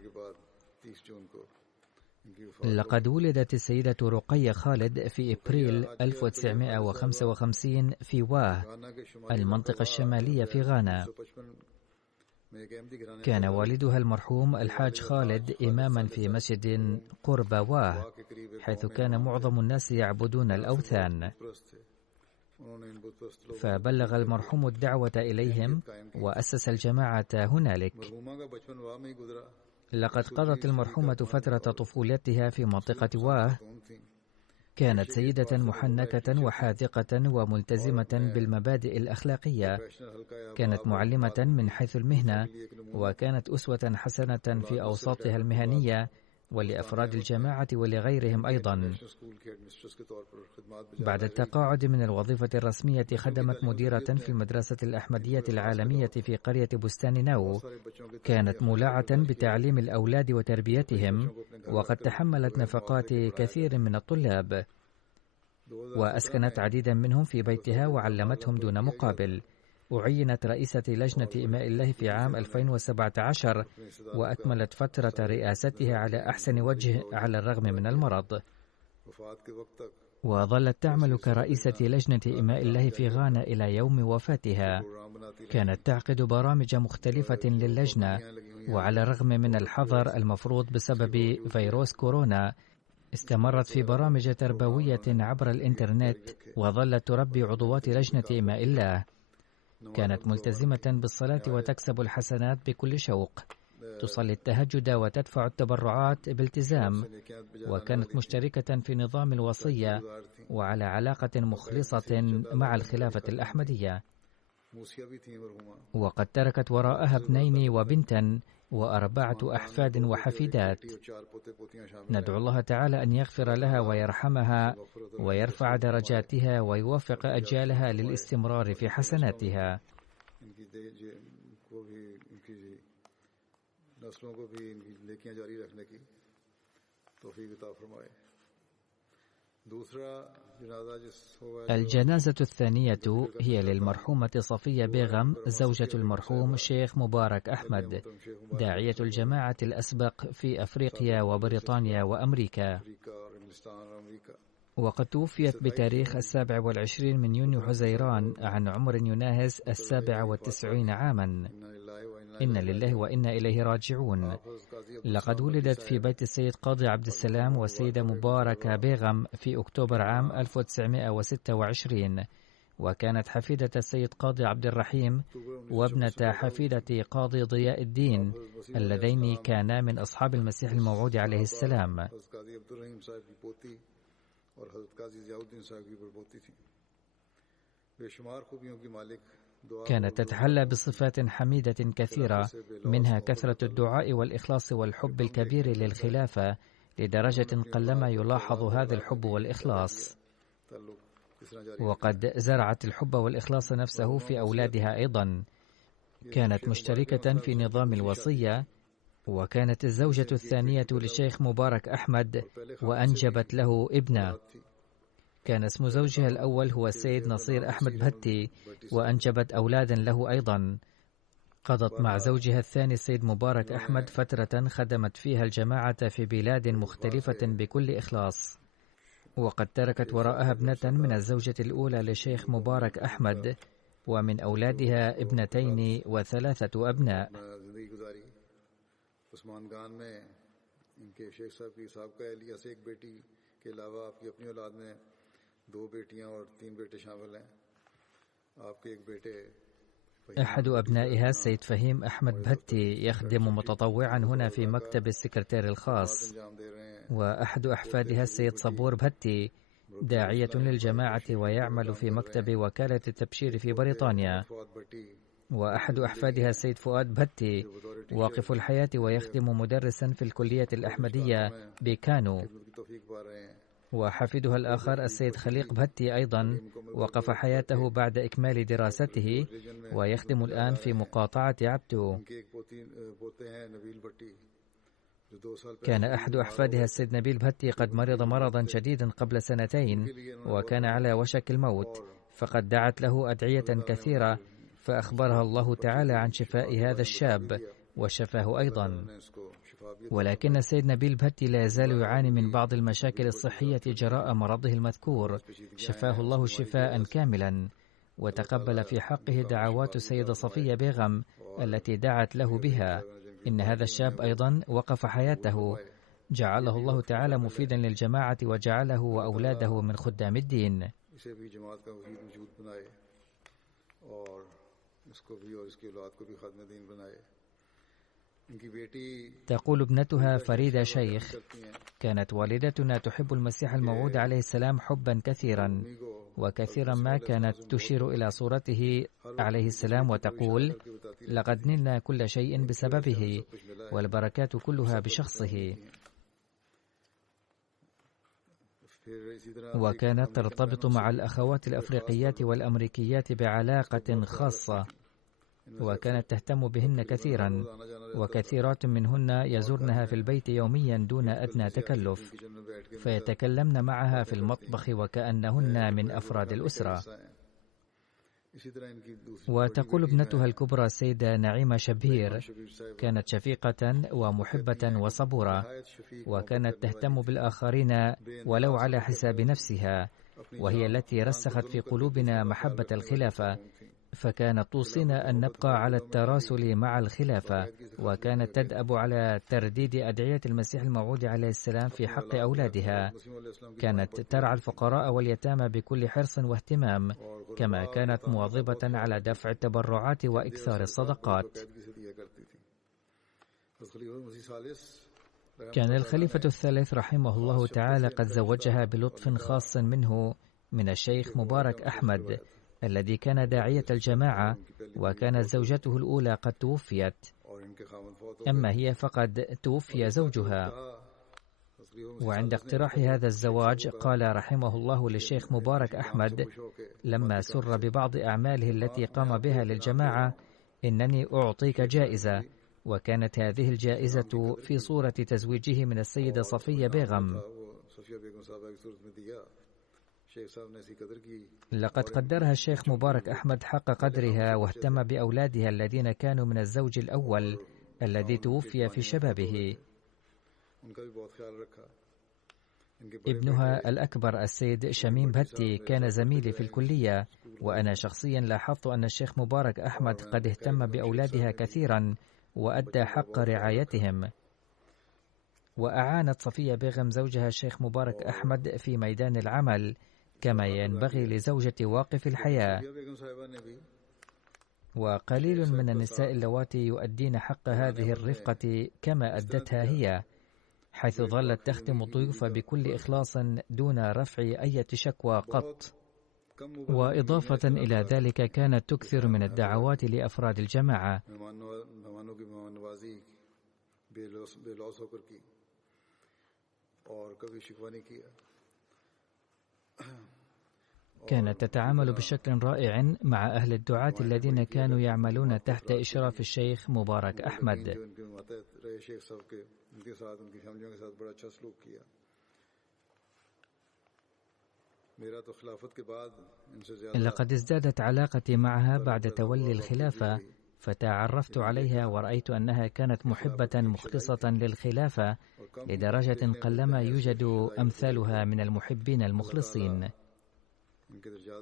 لقد ولدت السيدة رقية خالد في إبريل 1955 في واه، المنطقة الشمالية في غانا. كان والدها المرحوم الحاج خالد إماما في مسجد قرب واه، حيث كان معظم الناس يعبدون الأوثان، فبلغ المرحوم الدعوة إليهم وأسس الجماعة هنالك. لقد قضت المرحومة فترة طفولتها في منطقة واه. كانت سيدة محنكة وحاذقة وملتزمة بالمبادئ الأخلاقية. كانت معلمة من حيث المهنة، وكانت أسوة حسنة في أوساطها المهنية ولأفراد الجماعة ولغيرهم أيضا. بعد التقاعد من الوظيفة الرسمية خدمت مديرة في المدرسة الأحمدية العالمية في قرية بستان نو. كانت مولعة بتعليم الأولاد وتربيتهم، وقد تحملت نفقات كثير من الطلاب، وأسكنت عديدا منهم في بيتها وعلمتهم دون مقابل. أعينت رئيسة لجنة إماء الله في عام 2017، وأكملت فترة رئاستها على أحسن وجه على الرغم من المرض، وظلت تعمل كرئيسة لجنة إماء الله في غانا إلى يوم وفاتها. كانت تعقد برامج مختلفة للجنة، وعلى الرغم من الحظر المفروض بسبب فيروس كورونا استمرت في برامج تربوية عبر الإنترنت، وظلت تربي عضوات لجنة إماء الله. كانت ملتزمة بالصلاة وتكسب الحسنات بكل شوق، تصلي التهجد وتدفع التبرعات بالتزام، وكانت مشتركة في نظام الوصية وعلى علاقة مخلصة مع الخلافة الأحمدية. وقد تركت وراءها ابنين وبنتا و4 أحفاد وحفيدات. ندعو الله تعالى أن يغفر لها ويرحمها ويرفع درجاتها ويوفق أجيالها للاستمرار في حسناتها. الجنازة الثانية هي للمرحومة صفية بيغم زوجة المرحوم شيخ مبارك أحمد داعية الجماعة الأسبق في أفريقيا وبريطانيا وأمريكا، وقد توفيت بتاريخ 27 من يونيو حزيران عن عمر يناهز 97 عاما. إنا لله وإنا إليه راجعون. لقد ولدت في بيت السيد قاضي عبد السلام والسيدة مباركة بيغم في أكتوبر عام 1926، وكانت حفيدة السيد قاضي عبد الرحيم وابنة حفيدة قاضي ضياء الدين اللذين كانا من أصحاب المسيح الموعود عليه السلام. كانت تتحلى بصفات حميدة كثيرة، منها كثرة الدعاء والإخلاص والحب الكبير للخلافة، لدرجة قلما يلاحظ هذا الحب والإخلاص. وقد زرعت الحب والإخلاص نفسه في أولادها أيضا. كانت مشتركة في نظام الوصية، وكانت الزوجة الثانية للشيخ مبارك أحمد وأنجبت له ابنا. كان اسم زوجها الأول هو السيد نصير أحمد بهتي، وأنجبت أولادا له أيضا. قضت مع زوجها الثاني السيد مبارك أحمد فترة خدمت فيها الجماعة في بلاد مختلفة بكل إخلاص. وقد تركت وراءها ابنة من الزوجة الأولى لشيخ مبارك أحمد، ومن أولادها 2 و3 أبناء. أحد أبنائها السيد فهيم أحمد بهتي يخدم متطوعا هنا في مكتب السكرتير الخاص، وأحد أحفادها السيد صبور بهتي داعية للجماعة ويعمل في مكتب وكالة التبشير في بريطانيا، وأحد أحفادها السيد فؤاد بهتي واقف الحياة ويخدم مدرسا في الكلية الأحمدية بكانو، وحفيدها الآخر السيد خليق بهتي أيضا وقف حياته بعد إكمال دراسته ويخدم الآن في مقاطعة عبتو. كان أحد أحفادها السيد نبيل بهتي قد مرض مرضا شديدا قبل 2 وكان على وشك الموت، فقد دعت له أدعية كثيرة، فأخبرها الله تعالى عن شفاء هذا الشاب وشفاه أيضا. ولكن السيد نبيل بهتي لا يزال يعاني من بعض المشاكل الصحية جراء مرضه المذكور، شفاه الله شفاء كاملا، وتقبل في حقه دعوات السيدة صفية بيغم التي دعت له بها. إن هذا الشاب أيضا وقف حياته، جعله الله تعالى مفيدا للجماعة وجعله وأولاده من خدام الدين. تقول ابنتها فريدة شيخ: كانت والدتنا تحب المسيح الموعود عليه السلام حبا كثيرا، وكثيرا ما كانت تشير إلى صورته عليه السلام وتقول: لقد نلنا كل شيء بسببه، والبركات كلها بشخصه. وكانت ترتبط مع الأخوات الأفريقيات والأمريكيات بعلاقة خاصة، وكانت تهتم بهن كثيرا، وكثيرات منهن يزورنها في البيت يوميا دون أدنى تكلف، فيتكلمن معها في المطبخ وكأنهن من أفراد الأسرة. وتقول ابنتها الكبرى السيدة نعيمة شبير: كانت شفيقة ومحبة وصبورة، وكانت تهتم بالآخرين ولو على حساب نفسها، وهي التي رسخت في قلوبنا محبة الخلافة، فكانت توصينا أن نبقى على التراسل مع الخلافة، وكانت تدأب على ترديد أدعية المسيح الموعود عليه السلام في حق أولادها. كانت ترعى الفقراء واليتامى بكل حرص واهتمام، كما كانت مواظبة على دفع التبرعات وإكثار الصدقات. كان الخليفة الثالث رحمه الله تعالى قد زوجها بلطف خاص منه من الشيخ مبارك أحمد الذي كان داعية الجماعة، وكانت زوجته الأولى قد توفيت، أما هي فقد توفي زوجها. وعند اقتراح هذا الزواج قال رحمه الله للشيخ مبارك أحمد لما سر ببعض أعماله التي قام بها للجماعة: إنني أعطيك جائزة. وكانت هذه الجائزة في صورة تزويجه من السيدة صفية بيغم. لقد قدرها الشيخ مبارك أحمد حق قدرها، واهتم بأولادها الذين كانوا من الزوج الأول الذي توفي في شبابه. ابنها الأكبر السيد شميم بهتي كان زميلي في الكلية، وأنا شخصيا لاحظت أن الشيخ مبارك أحمد قد اهتم بأولادها كثيرا وأدى حق رعايتهم. وأعانت صفية بيغم زوجها الشيخ مبارك أحمد في ميدان العمل كما ينبغي لزوجة واقف الحياة. وقليل من النساء اللواتي يؤدين حق هذه الرفقة كما أدتها هي، حيث ظلت تخدم الضيوف بكل إخلاص دون رفع أي شكوى قط. وإضافة إلى ذلك كانت تكثر من الدعوات لأفراد الجماعة. كانت تتعامل بشكل رائع مع أهل الدعاة الذين كانوا يعملون تحت إشراف الشيخ مبارك أحمد. لقد ازدادت علاقتي معها بعد تولي الخلافة، فتعرفت عليها ورأيت أنها كانت محبة مخلصة للخلافة لدرجة قلما يوجد أمثالها من المحبين المخلصين.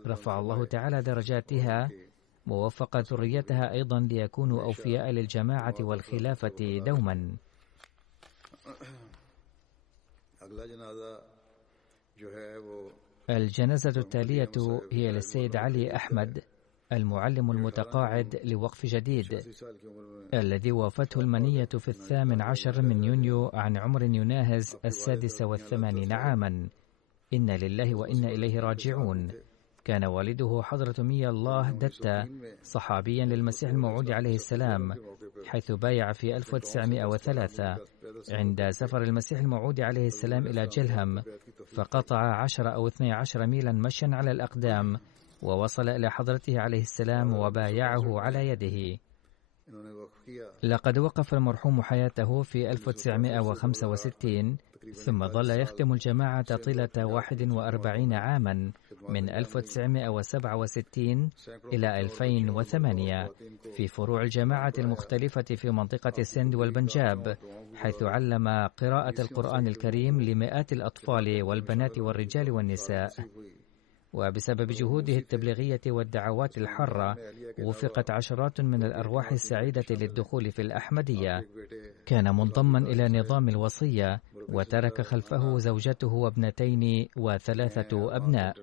رفع الله تعالى درجاتها ووفق ذريتها أيضا ليكونوا أوفياء للجماعة والخلافة دوما. الجنازة التالية هي للسيد علي أحمد، المعلم المتقاعد لوقف جديد، الذي وافته المنية في 18 من يونيو عن عمر يناهز 86 عاما. إنا لله وإنا إليه راجعون. كان والده حضرة مية الله دتة صحابيا للمسيح الموعود عليه السلام، حيث بايع في 1903 عند سفر المسيح الموعود عليه السلام إلى جلهم، فقطع 10 أو 12 ميلا مشيا على الأقدام ووصل إلى حضرته عليه السلام وبايعه على يده. لقد وقف المرحوم حياته في 1965، ثم ظل يخدم الجماعة طيلة 41 عاما من 1967 إلى 2008 في فروع الجماعة المختلفة في منطقة السند والبنجاب، حيث علم قراءة القرآن الكريم لمئات الأطفال والبنات والرجال والنساء. وبسبب جهوده التبليغية والدعوات الحارة وفقت عشرات من الأرواح السعيدة للدخول في الأحمدية. كان منضما إلى نظام الوصية، وترك خلفه زوجته وابنتين و3 أبناء.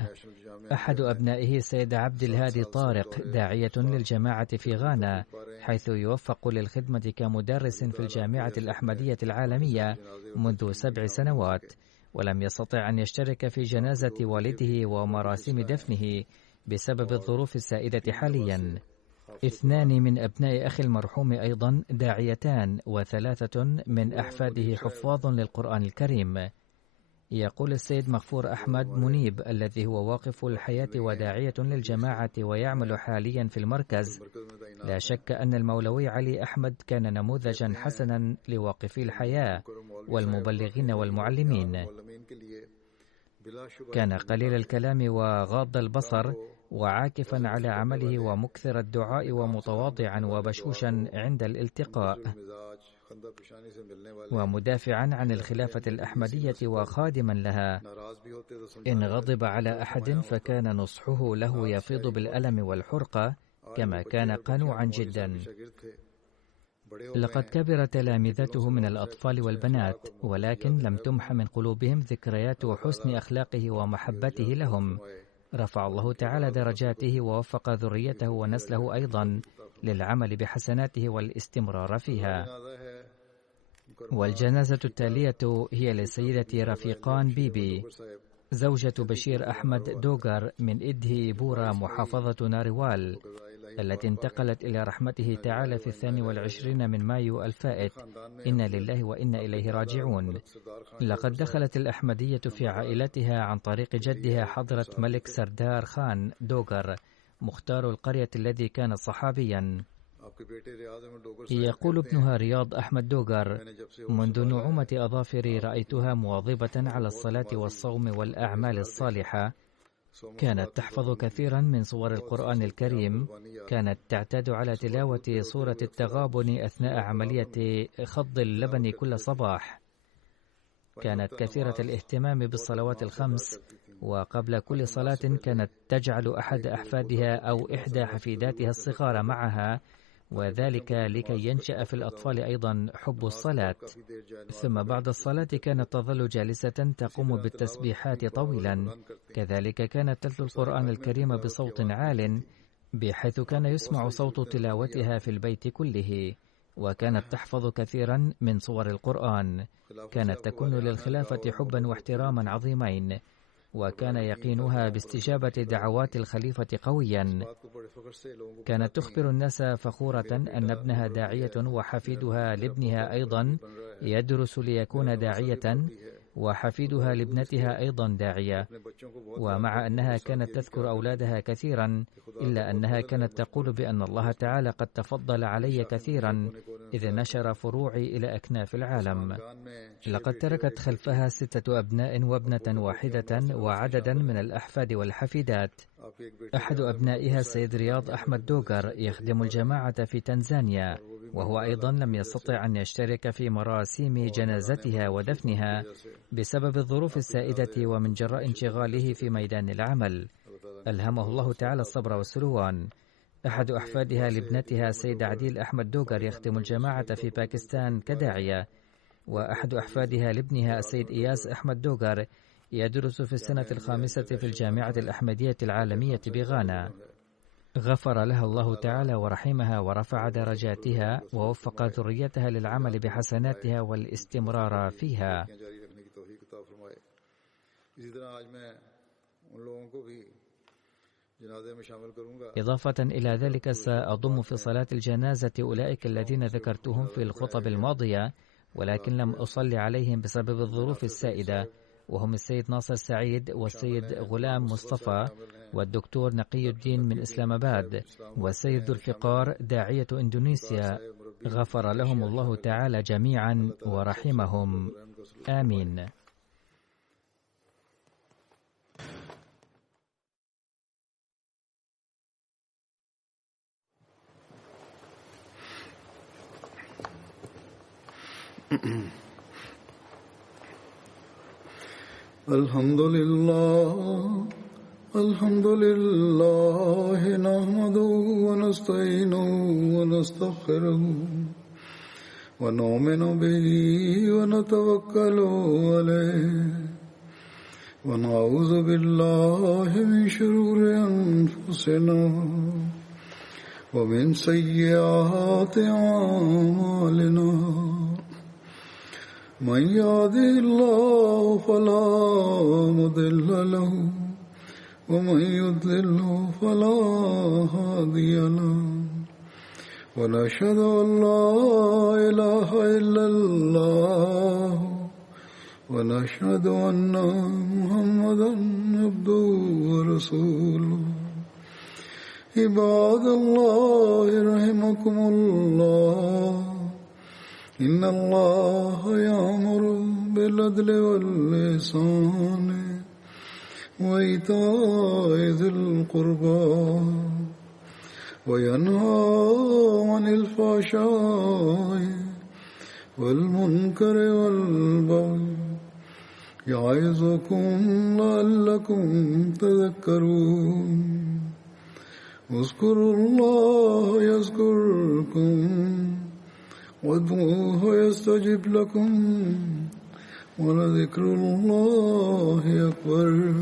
أحد أبنائه السيد عبد الهادي طارق داعية للجماعة في غانا، حيث يوفق للخدمة كمدرس في الجامعة الأحمدية العالمية منذ 7 سنوات، ولم يستطع أن يشترك في جنازة والده ومراسم دفنه بسبب الظروف السائدة حاليا. 2 من أبناء أخي المرحوم أيضا داعيتان، و3 من أحفاده حفاظ للقرآن الكريم. يقول السيد مغفور أحمد منيب الذي هو واقف الحياة وداعية للجماعة ويعمل حاليا في المركز: لا شك أن المولوي علي أحمد كان نموذجا حسنا لواقفي الحياة والمبلغين والمعلمين. كان قليل الكلام وغاض البصر وعاكفا على عمله ومكثر الدعاء ومتواضعا وبشوشا عند الالتقاء، ومدافعا عن الخلافة الأحمدية وخادما لها. إن غضب على أحد فكان نصحه له يفيض بالألم والحرقة، كما كان قنوعا جدا. لقد كبر تلامذته من الأطفال والبنات، ولكن لم تمح من قلوبهم ذكريات حسن أخلاقه ومحبته لهم. رفع الله تعالى درجاته ووفق ذريته ونسله أيضا للعمل بحسناته والاستمرار فيها. والجنازة التالية هي للسيدة رفيقان بيبي، زوجة بشير أحمد دوغر من إدهي بورا محافظة ناروال، التي انتقلت إلى رحمته تعالى في 22 من مايو الفائت. إنا لله وإنا إليه راجعون. لقد دخلت الأحمدية في عائلتها عن طريق جدها حضرة ملك سردار خان دوغر مختار القرية الذي كان صحابيا. يقول ابنها رياض أحمد دوغر: منذ نعومة أظافري رأيتها مواظبة على الصلاة والصوم والأعمال الصالحة. كانت تحفظ كثيرا من صور القرآن الكريم. كانت تعتاد على تلاوة سورة التغابن أثناء عملية خض اللبن كل صباح. كانت كثيرة الاهتمام بالصلوات الخمس، وقبل كل صلاة كانت تجعل أحد أحفادها أو إحدى حفيداتها الصغار معها، وذلك لكي ينشأ في الأطفال أيضا حب الصلاة. ثم بعد الصلاة كانت تظل جالسة تقوم بالتسبيحات طويلا. كذلك كانت تتلو القرآن الكريم بصوت عال، بحيث كان يسمع صوت تلاوتها في البيت كله. وكانت تحفظ كثيرا من صور القرآن. كانت تكون للخلافة حبا واحتراما عظيمين، وكان يقينها باستجابة دعوات الخليفة قويا. كانت تخبر الناس فخورة أن ابنها داعية، وحفيدها لابنها أيضا يدرس ليكون داعية، وحفيدها لابنتها أيضا داعية. ومع أنها كانت تذكر أولادها كثيرا، إلا أنها كانت تقول بأن الله تعالى قد تفضل علي كثيرا إذ نشر فروعي إلى أكناف العالم. لقد تركت خلفها 6 أبناء وابنة واحدة وعددا من الأحفاد والحفيدات. أحد أبنائها السيد رياض أحمد دوغر يخدم الجماعة في تنزانيا، وهو أيضا لم يستطع أن يشترك في مراسيم جنازتها ودفنها بسبب الظروف السائدة ومن جراء انشغاله في ميدان العمل. ألهمه الله تعالى الصبر والسلوان. أحد أحفادها لابنتها السيد عديل أحمد دوغر يخدم الجماعة في باكستان كداعية، وأحد أحفادها لابنها السيد إياس أحمد دوغر يدرس في السنة 5 في الجامعة الأحمدية العالمية بغانا. غفر لها الله تعالى ورحمها ورفع درجاتها ووفق ذريتها للعمل بحسناتها والاستمرار فيها. إضافة إلى ذلك سأضم في صلاة الجنازة أولئك الذين ذكرتهم في الخطب الماضية، ولكن لم أصلي عليهم بسبب الظروف السائدة، وهم السيد ناصر سعيد والسيد غلام مصطفى والدكتور نقي الدين من إسلام آباد والسيد ذو الفقار داعية إندونيسيا. غفر لهم الله تعالى جميعا ورحمهم، آمين. الحمد لله نحمده ونستعينه ونستغفره ونؤمن به ونتوكل عليه ونعوذ بالله من شرور أنفسنا ومن سيئات أعمالنا. من يهده الله فلا مضل له ومن يضلل فلا هادي له ونشهد أن لا إله إلا الله ونشهد أن محمدا عبده ورسوله. عباد الله رحمكم الله، إن الله يأمر بالعدل والإحسان وإيتاء ذي القربى وينهى عن الفحشاء والمنكر والبغي يعظكم لعلكم تذكرون. اذكروا الله يذكركم وادعوه يستجب لكم ولذكر الله أكبر.